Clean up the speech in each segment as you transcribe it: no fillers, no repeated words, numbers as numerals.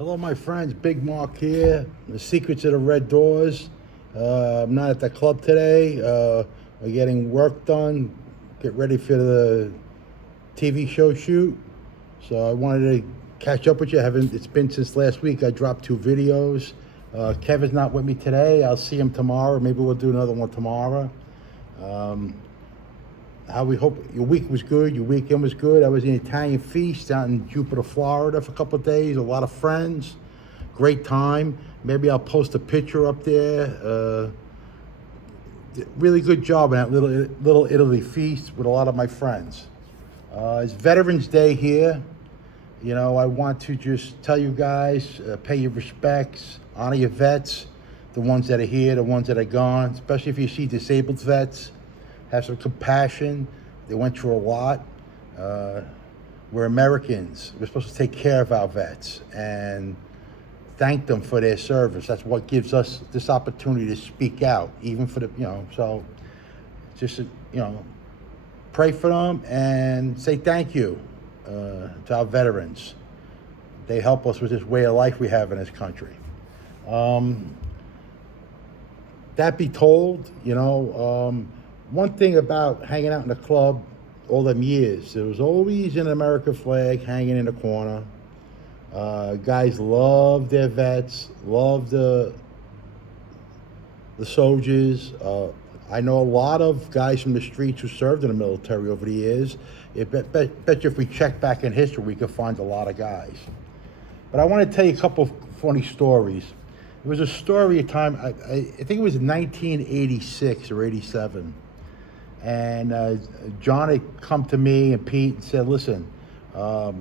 Hello, my friends. Big Mark here. The Secrets of the Red Doors. I'm not at the club today. We're getting work done. Get ready for the TV show shoot. So I wanted to catch up with you. It's been since last week. I dropped 2 videos. Kevin's not with me today. I'll see him tomorrow. Maybe we'll do another one tomorrow. How we hope your week was good, your weekend was good. I was in an Italian feast out in Jupiter, Florida for a couple of days. A lot of friends, great time. Maybe I'll post a picture up there. Really good job in that little Italy feast with a lot of my friends. It's Veterans Day here. You know, I want to just tell you guys, pay your respects, honor your vets, the ones that are here, the ones that are gone, especially if you see disabled vets. Have some compassion. They went through a lot. We're Americans. We're supposed to take care of our vets and thank them for their service. That's what gives us this opportunity to speak out, even for so just, pray for them and say thank you to our veterans. They help us with this way of life we have in this country. That be told, one thing about hanging out in the club all them years, there was always an American flag hanging in the corner. Guys love their vets, love the soldiers. I know a lot of guys from the streets who served in the military over the years. Bet you if we check back in history, we could find a lot of guys. But I want to tell you a couple of funny stories. There was a story a time, I think it was 1986 or 87. And John had come to me and Pete and said, listen, why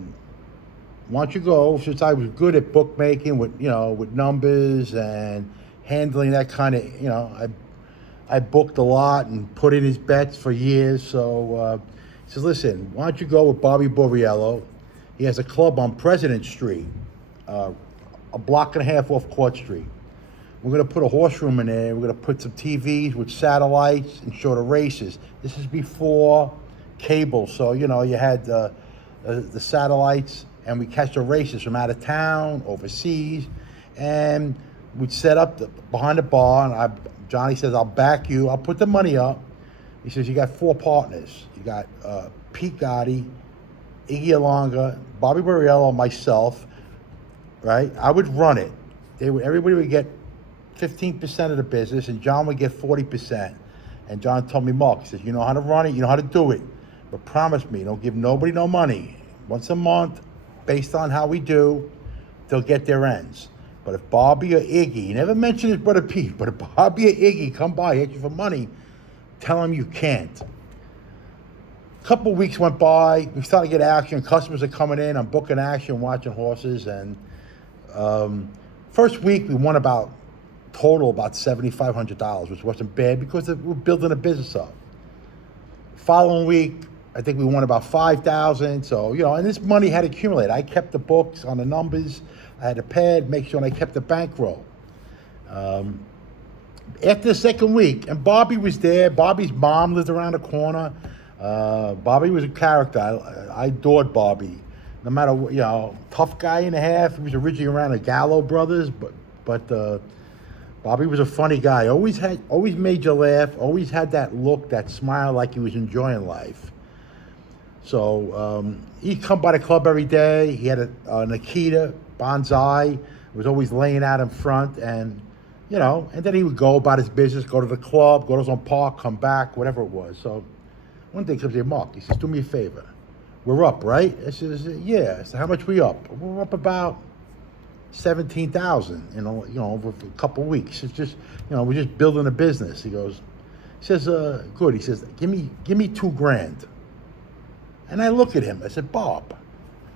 don't you go, since I was good at bookmaking with numbers and handling that kind of, I booked a lot and put in his bets for years. So he says, listen, why don't you go with Bobby Borriello? He has a club on President Street, a block and a half off Court Street. We're going to put a horse room in there. We're going to put some TVs with satellites and show the races. This is before cable. So, you had the satellites, and we catch the races from out of town, overseas. And we'd set up behind the bar, and Johnny says, I'll back you. I'll put the money up. He says, you got 4 partners. You got Pete Gotti, Iggy Alonga, Bobby Borriello, myself, right? I would run it. Everybody would get 15% of the business, and John would get 40%. And John told me, Mark, he says, you know how to run it, you know how to do it, but promise me, don't give nobody no money. Once a month, based on how we do, they'll get their ends. But if Bobby or Iggy, he never mentioned his brother Pete, but if Bobby or Iggy come by, hit you for money, tell them you can't. A couple weeks went by, we started to get action, customers are coming in, I'm booking action, watching horses, and first week we won about $7,500, which wasn't bad because we're building a business up. Following week, I think we won about $5,000. So, and this money had accumulated. I kept the books on the numbers. I had a pad, make sure I kept the bankroll. After the second week, and Bobby was there. Bobby's mom lived around the corner. Bobby was a character. I adored Bobby. No matter what, tough guy and a half. He was originally around the Gallo brothers, but Bobby was a funny guy. Always made you laugh. Always had that look, that smile, like he was enjoying life. So he'd come by the club every day. He had a Nikita bonsai. It was always laying out in front, and then he would go about his business, go to the club, go to some park, come back, whatever it was. So one day he comes here, Mark. He says, "Do me a favor. We're up, right?" I says, "Yeah." I said, "How much we up?" "We're up about 17,000, over a couple of weeks. It's just, we're just building a business." He says, "Good." He says, give me $2,000. And I look at him. I said, "Bob," I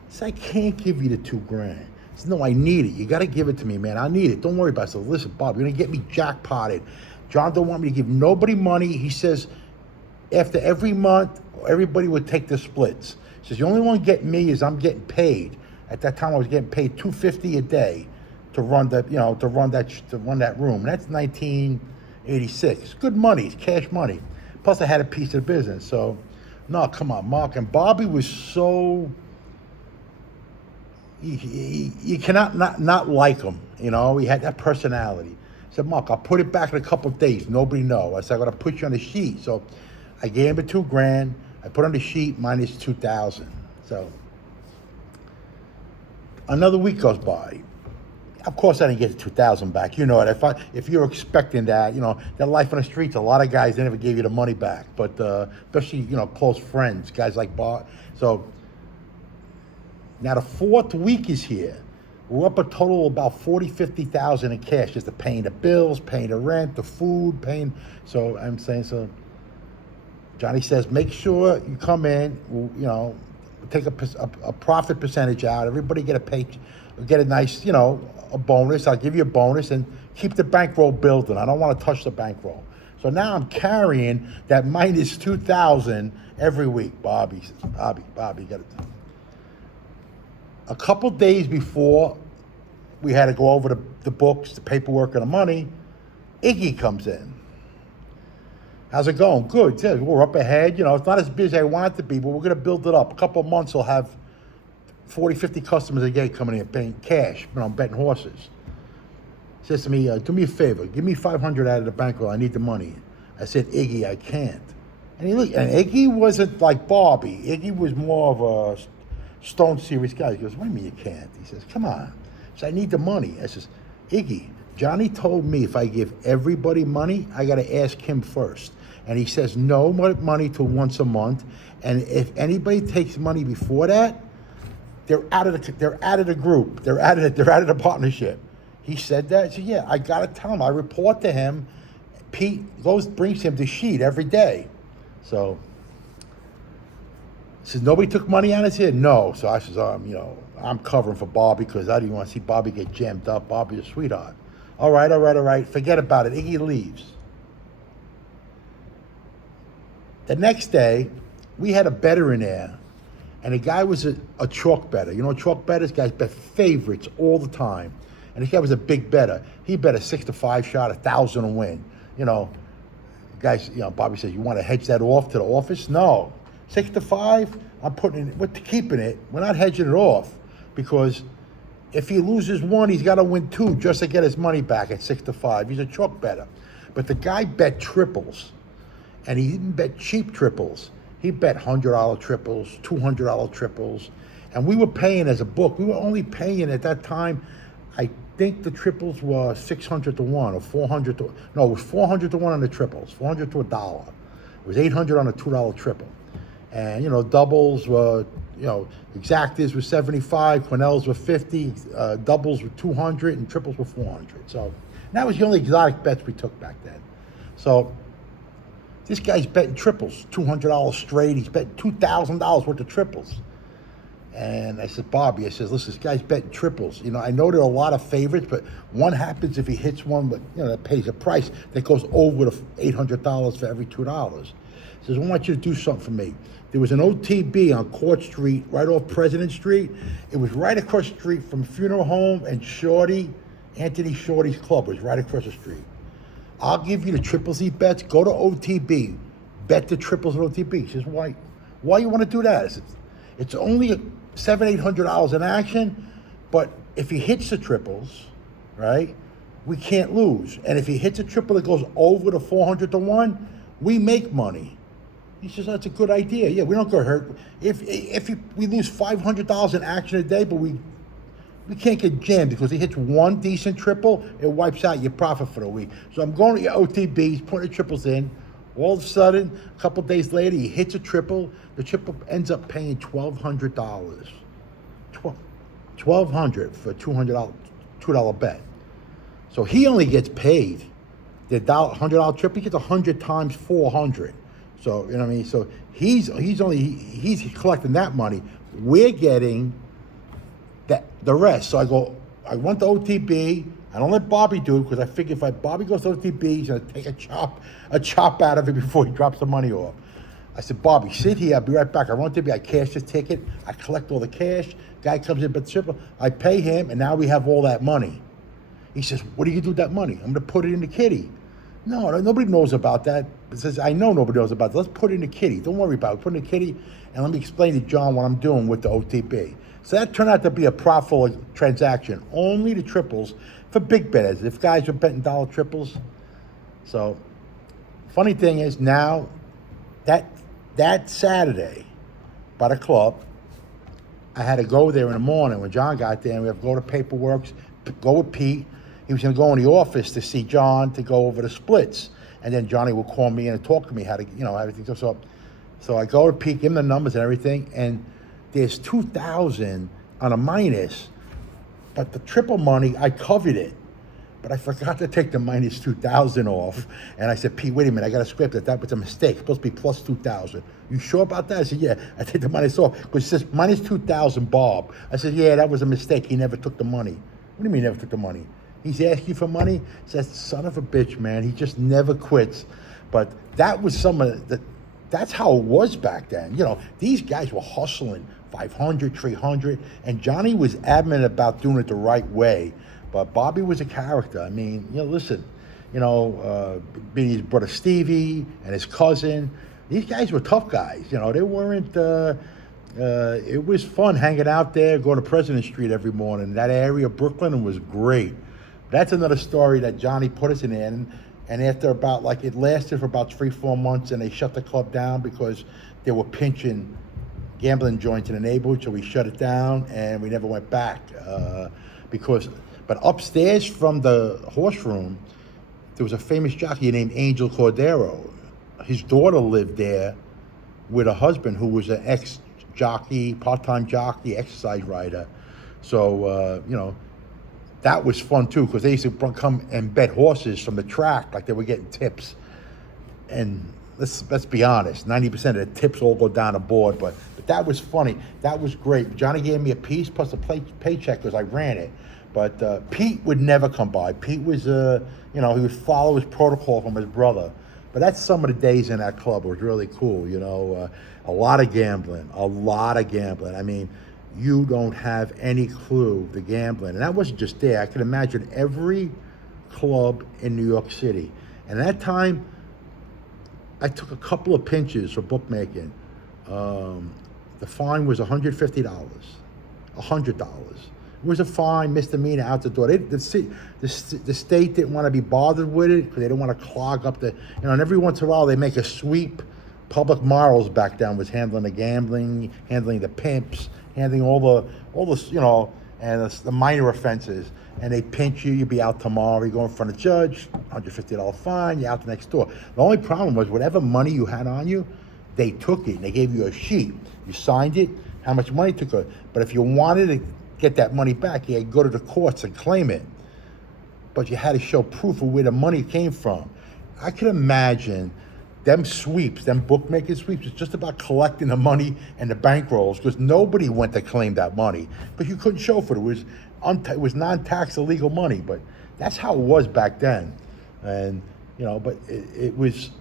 said, "I can't give you the $2,000. He said, "No, I need it. You got to give it to me, man. I need it. Don't worry about it." I said, "Listen, Bob, you're going to get me jackpotted. John don't want me to give nobody money." He says, after every month, everybody would take the splits. He says, "The only one getting me is I'm getting paid." At that time, I was getting paid $250 a day to run that room. And that's 1986. Good money, it's cash money. Plus, I had a piece of the business. So, no, come on, Mark. And Bobby was so you cannot not like him. You know, he had that personality. I said, Mark, I'll put it back in a couple of days. Nobody know. I said, I'm gonna put you on the sheet. So I gave him the $2,000. I put on the sheet minus 2,000. So another week goes by. Of course, I didn't get the 2,000 back. You know it. If you're expecting that, you know, that life on the streets, a lot of guys, they never gave you the money back. But especially, you know, close friends, guys like Bart. So now the fourth week is here. We're up a total of about 50,000 in cash, just to paying the bills, paying the rent, the food, paying. So I'm saying, so Johnny says, make sure you come in, you know, take a profit percentage out. Everybody get a nice, you know, a bonus. I'll give you a bonus and keep the bankroll building. I don't want to touch the bankroll. So now I'm carrying that minus 2,000 every week. Bobby says, Bobby, got it. A couple days before we had to go over the books, the paperwork, and the money, Iggy comes in. How's it going? Good. Yeah, we're up ahead. You know, it's not as busy as I want it to be, but we're going to build it up. A couple of months, we'll have 40, 50 customers a day coming in paying cash, you know, betting horses. He says to me, do me a favor. Give me 500 out of the bankroll. I need the money. I said, Iggy, I can't. And Iggy wasn't like Bobby. Iggy was more of a stone serious guy. He goes, what do you mean you can't? He says, come on. He says, I need the money. I says, Iggy, Johnny told me if I give everybody money, I got to ask him first. And he says no money till once a month. And if anybody takes money before that, they're out of the group. They're out of the partnership. He said that. I said, yeah, I got to tell him. I report to him. Pete brings him the sheet every day. So he says, nobody took money out of his head? No. So I says, you know, I'm covering for Bobby because I didn't want to see Bobby get jammed up. Bobby's a sweetheart. All right. Forget about it. Iggy leaves. The next day, we had a bettor in there, and the guy was a chalk bettor. You know, chalk bettors, guys bet favorites all the time. And this guy was a big bettor. He bet a 6-5 shot, 1,000 to win. You know, guys, you know, Bobby says, you want to hedge that off to the office? No. 6-5, I'm putting it, we're keeping it. We're not hedging it off because if he loses one, he's got to win two just to get his money back at 6-5. He's a chalk bettor. But the guy bet triples. And he didn't bet cheap triples. He bet $100 triples, $200 triples. And we were paying as a book. We were only paying at that time, I think the triples were 600 to 1 or 400 to, no, it was 400 to 1 on the triples, 400 to $1. It was 800 on a $2 triple. And, you know, doubles were, you know, exactas were 75, Quinells were 50, doubles were 200, and triples were 400. So that was the only exotic bets we took back then. So this guy's betting triples, $200 straight. He's betting $2,000 worth of triples. And I said, Bobby, I says, listen, this guy's betting triples. You know, I know there are a lot of favorites, but one happens if he hits one, but, you know, that pays a price that goes over the $800 for every $2. He says, I want you to do something for me. There was an OTB on Court Street, right off President Street. It was right across the street from Funeral Home and Anthony Shorty's club was right across the street. I'll give you the triples he bets. Go to OTB. Bet the triples at OTB. He says, why you want to do that? I said, it's only $700-800 in action, but if he hits the triples, right, we can't lose. And if he hits a triple that goes over the 400 to 1, we make money. He says, that's a good idea. Yeah, we don't go hurt. If we lose $500 in action a day, but we can't get jammed because he hits one decent triple, it wipes out your profit for the week. So I'm going to your OTB, he's putting the triples in. All of a sudden, a couple days later, he hits a triple. The triple ends up paying $1,200. $1,200 for a $200 bet. So he only gets paid the $100 triple. He gets 100 times 400. So, you know what I mean? So he's collecting that money. We're getting the rest. So I went to OTB. I don't let Bobby do it because I figure if Bobby goes to OTB, he's gonna take a chop out of it before he drops the money off. I said, Bobby, sit here. I'll be right back. I run to OTB. I cash the ticket. I collect all the cash. Guy comes in, but triple. I pay him, and now we have all that money. He says, what do you do with that money? I'm gonna put it in the kitty. No, nobody knows about that. It says, I know nobody knows about that. Let's put it in the kitty. Don't worry about it. Put it in the kitty, and let me explain to John what I'm doing with the OTB. So that turned out to be a profitable transaction, only the triples for big bettors. If guys were betting dollar triples. So, funny thing is now that Saturday by the club, I had to go there in the morning when John got there, and we have to go to paperwork, go with Pete. He was going to go in the office to see John to go over the splits, and then Johnny would call me and talk to me how to, everything. So I go to Pete, give him the numbers and everything, and there's 2,000 on a minus, but the triple money, I covered it. But I forgot to take the minus 2,000 off. And I said, Pete, wait a minute, I got a script that was a mistake. It's supposed to be plus 2,000. You sure about that? I said, yeah, I take the minus off. Because it says minus 2,000, Bob. I said, yeah, that was a mistake. He never took the money. What do you mean he never took the money? He's asking for money? I said, son of a bitch, man. He just never quits. But that was that's how it was back then. These guys were hustling 500, 300. And Johnny was adamant about doing it the right way. But Bobby was a character. I mean, listen, being his brother Stevie and his cousin, these guys were tough guys. They weren't, it was fun hanging out there, going to President Street every morning. That area of Brooklyn was great. That's another story that Johnny put us in. And after it lasted for about 3-4 months, and they shut the club down because they were pinching gambling joints in the neighborhood, so we shut it down, and we never went back But upstairs from the horse room, there was a famous jockey named Angel Cordero. His daughter lived there with a husband who was an ex-jockey, part-time jockey, exercise rider. So, that was fun too, because they used to come and bet horses from the track like they were getting tips. And let's be honest, 90% of the tips all go down the board, but that was funny. That was great. Johnny gave me a piece plus a paycheck because I ran it. But Pete would never come by. Pete was, he would follow his protocol from his brother. But that's some of the days in that club. It was really cool, a lot of gambling. I mean, you don't have any clue the gambling. And that wasn't just there. I can imagine every club in New York City. And at that time, I took a couple of pinches for bookmaking. The fine was $150, $100. It was a fine misdemeanor out the door. The state didn't want to be bothered with it because they didn't want to clog up and every once in a while they make a sweep. Public morals back then was handling the gambling, handling the pimps, handling all the and the minor offenses. And they pinch you, you'd be out tomorrow, you go in front of the judge, $150 fine, you're out the next door. The only problem was whatever money you had on you, they took it and they gave you a sheet. You signed it, how much money took it. But if you wanted to get that money back, you had to go to the courts and claim it. But you had to show proof of where the money came from. I can imagine them sweeps, them bookmaking sweeps, it's just about collecting the money and the bankrolls, because nobody went to claim that money. But you couldn't show for it. It was non-tax illegal money, but that's how it was back then. And, but it was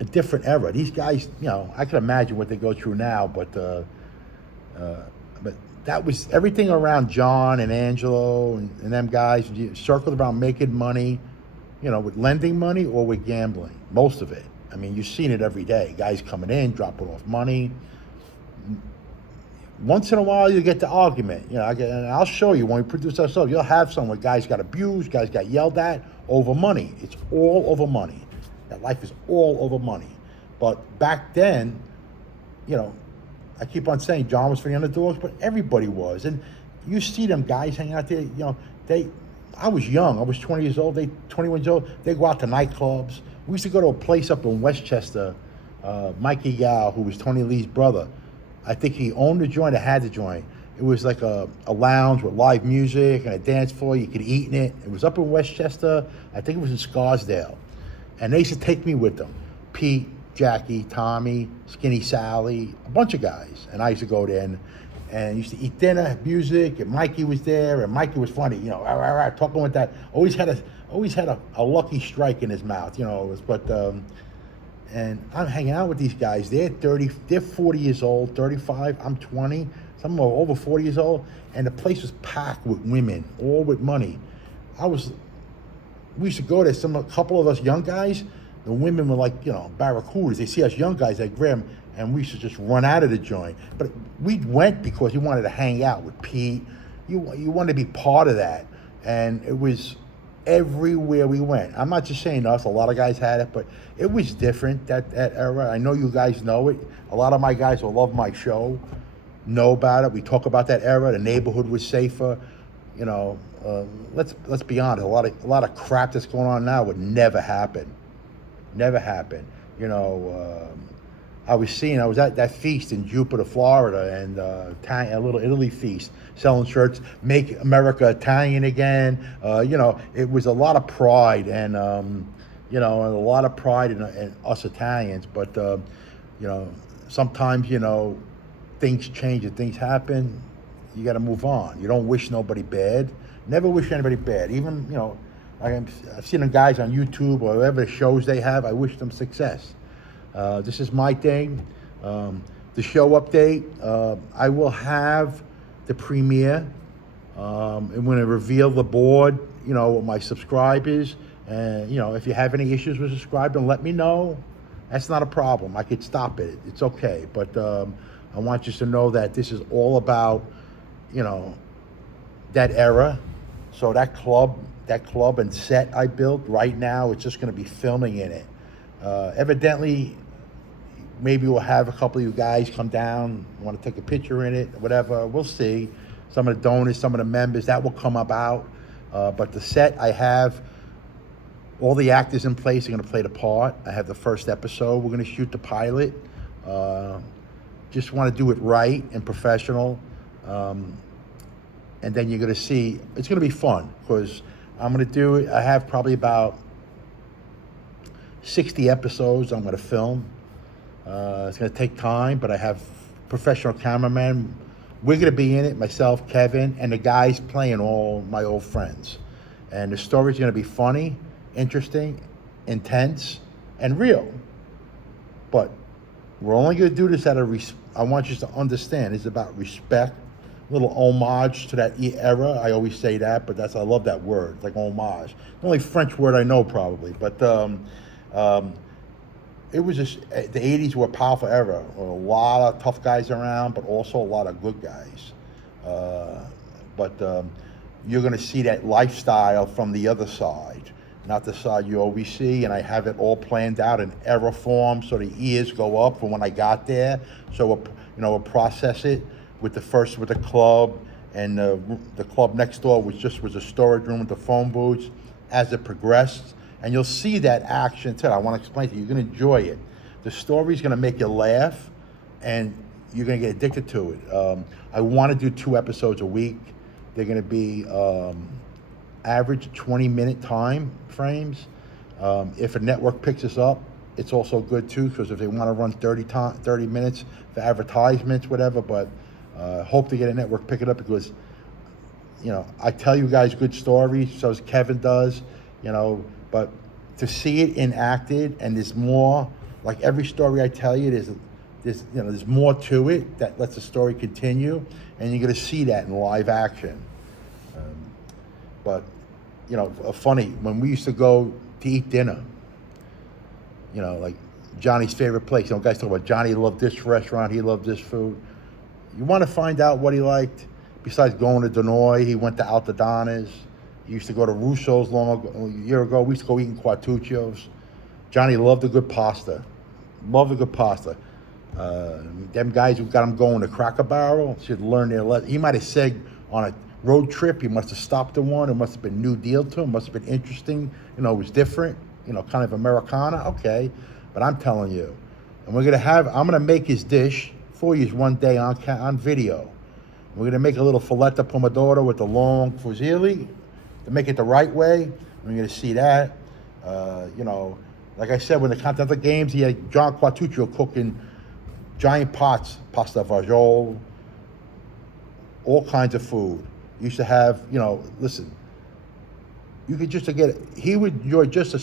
a different era. These guys, I can imagine what they go through now, but that was everything around John and Angelo and them guys circled around making money, with lending money or with gambling, most of it. I mean, you've seen it every day. Guys coming in, dropping off money. Once in a while, you get the argument. And I'll show you when we produce ourselves. You'll have some where guys got abused, guys got yelled at over money. It's all over money. That life is all over money. But back then, I keep on saying John was for the underdogs, but everybody was. And you see them guys hanging out there, I was young. I was 20 years old. 21 years old. They go out to nightclubs. We used to go to a place up in Westchester, Mikey Yao, who was Tony Lee's brother. I think he owned the joint or had the joint. It was like a lounge with live music and a dance floor. You could eat in it. It was up in Westchester. I think it was in Scarsdale. And they used to take me with them. Pete, Jackie, Tommy, Skinny Sally, a bunch of guys. And I used to go there and used to eat dinner, have music, and Mikey was there, and Mikey was funny, talking with that. Always had a lucky strike in his mouth, and I'm hanging out with these guys. They're 40 years old, 35, I'm 20, some are over 40 years old, and the place was packed with women, all with money. We used to go there, a couple of us young guys, the women were like, barracudas. They see us young guys, they grab them, and we used to just run out of the joint. But we went because we wanted to hang out with Pete. You wanted to be part of that, and it was everywhere we went. I'm not just saying us. A lot of guys had it, but it was different that era. I know you guys know it. A lot of my guys who love my show know about it. We talk about that era. The neighborhood was safer. You know, let's be honest. A lot of crap that's going on now would never happen. Never happen. You know, I was at that feast in Jupiter, Florida, and a little Italy feast, selling shirts, make America Italian again. You know, it was a lot of pride, and you know, and a lot of pride in us Italians. But you know, sometimes, you know, things change and things happen. You got to move on. You don't wish nobody bad. Never wish anybody bad. Even, you know, I've seen them guys on YouTube or whatever shows they have. I wish them success. This is my thing. The show update. I will have the premiere. I'm going to reveal the board, you know, with my subscribers. And, you know, if you have any issues with subscribing, let me know. That's not a problem. I could stop it. It's okay. But I want you to know that this is all about, you know, that era. So that club and set I built right now, it's just going to be filming in it. Evidently, maybe we'll have a couple of you guys come down, want to take a picture in it, whatever. We'll see. Some of the donors, some of the members, that will come about. But the set, I have all the actors in place are going to play the part. I have the first episode. We're going to shoot the pilot. Just want to do it right and professional. And then you're going to see, it's going to be fun because I'm going to do it. I have probably about 60 episodes I'm going to film. It's going to take time, but I have professional cameramen. We're going to be in it, myself, Kevin, and the guys playing all my old friends. And the story's going to be funny, interesting, intense, and real. But we're only going to do this I want you to understand, it's about respect, little homage to that era. I always say that, but I love that word, like homage. The only French word I know probably, but it was just, the 80s were a powerful era. A lot of tough guys around, but also a lot of good guys. But you're gonna see that lifestyle from the other side, not the side you always see, and I have it all planned out in era form, so the ears go up from when I got there. So we'll process it with the club, and the club next door was a storage room with the phone booths. As it progressed, and you'll see that action too. I want to explain to you. You're going to enjoy it. The story's going to make you laugh, and you're going to get addicted to it. I want to do 2 episodes a week. They're going to be average 20-minute time frames. If a network picks us up, it's also good too, because if they want to run 30 minutes for advertisements, whatever. But hope to get a network pick it up, because, you know, I tell you guys good stories, so as Kevin does, you know, but to see it enacted, and there's more, like every story I tell you, there's more to it that lets the story continue, and you're going to see that in live action. But, you know, funny, when we used to go to eat dinner, you know, like Johnny's favorite place, you know, guys talk about Johnny loved this restaurant, he loved this food. You want to find out what he liked? Besides going to Denoy, he went to Altadana's. He used to go to Russo's a year ago. We used to go eating Quartuccios. Johnny loved a good pasta. Loved a good pasta. Them guys who got him going to Cracker Barrel should learn their lesson. He might have said on a road trip, he must have stopped at one. It must have been New Deal to him. Must have been interesting. You know, it was different. You know, kind of Americana. Okay. But I'm telling you, and I'm going to make his dish for you one day on video. We're going to make a little filetta pomodoro with the long fusilli to make it the right way. We're going to see that. You know, like I said, when the Continental Games, he had John Quartuccio cooking giant pots, pasta fagioli, all kinds of food. You used to have, you know, listen, you could just he would enjoy just a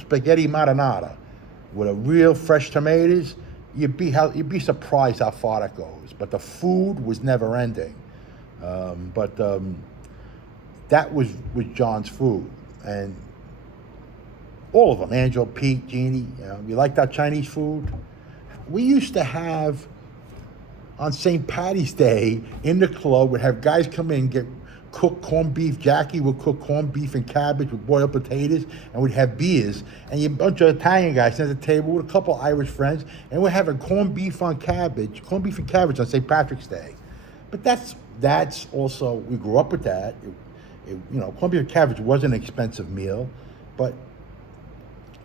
spaghetti marinara with a real fresh tomatoes. You'd be surprised how far that goes. But the food was never ending. But that was John's food, and all of them. Angel, Pete, Jeannie. You like that Chinese food? We used to have on St. Patty's Day in the club, would have guys come in and get cooked corned beef. Jackie would cook corned beef and cabbage with boiled potatoes, and we'd have beers. And a bunch of Italian guys at the table with a couple Irish friends, and we're having corned beef and cabbage on St. Patrick's Day. But that's also, we grew up with that. Corned beef and cabbage wasn't an expensive meal, but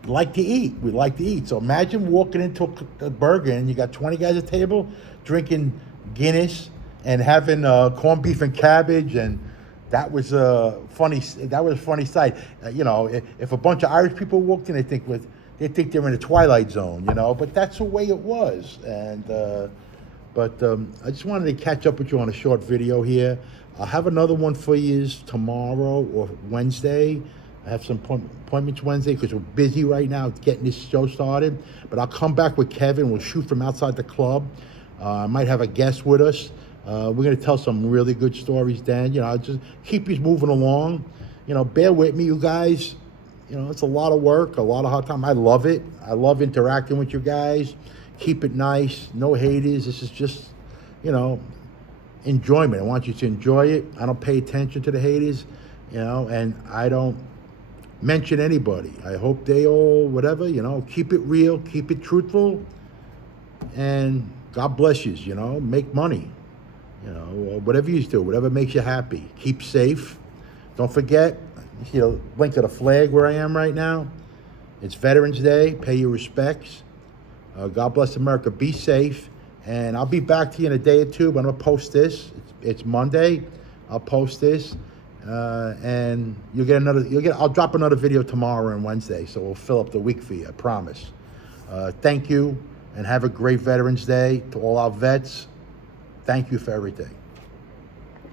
like to eat. We like to eat. So imagine walking into a burger and you got 20 guys at the table drinking Guinness and having corned beef and cabbage, and that was a funny. That was a funny sight. If a bunch of Irish people walked in, they think they're in a Twilight Zone. But that's the way it was. And I just wanted to catch up with you on a short video here. I'll have another one for you tomorrow or Wednesday. I have some appointments Wednesday because we're busy right now getting this show started. But I'll come back with Kevin. We'll shoot from outside the club. I might have a guest with us. We're going to tell some really good stories then. I'll just keep you moving along. Bear with me, you guys. It's a lot of work, a lot of hard time. I love it. I love interacting with you guys. Keep it nice. No haters. This is just, enjoyment. I want you to enjoy it. I don't pay attention to the haters, and I don't mention anybody. I hope they all, whatever, keep it real, keep it truthful, and God bless you, make money, whatever you do, whatever makes you happy. Keep safe. Don't forget, you see the link to the flag where I am right now. It's Veterans Day. Pay your respects. God bless America. Be safe. And I'll be back to you in a day or two, but I'm going to post this. It's Monday. I'll post this. And I'll drop another video tomorrow and Wednesday, so we'll fill up the week for you, I promise. Thank you, and have a great Veterans Day to all our vets. Thank you for everything.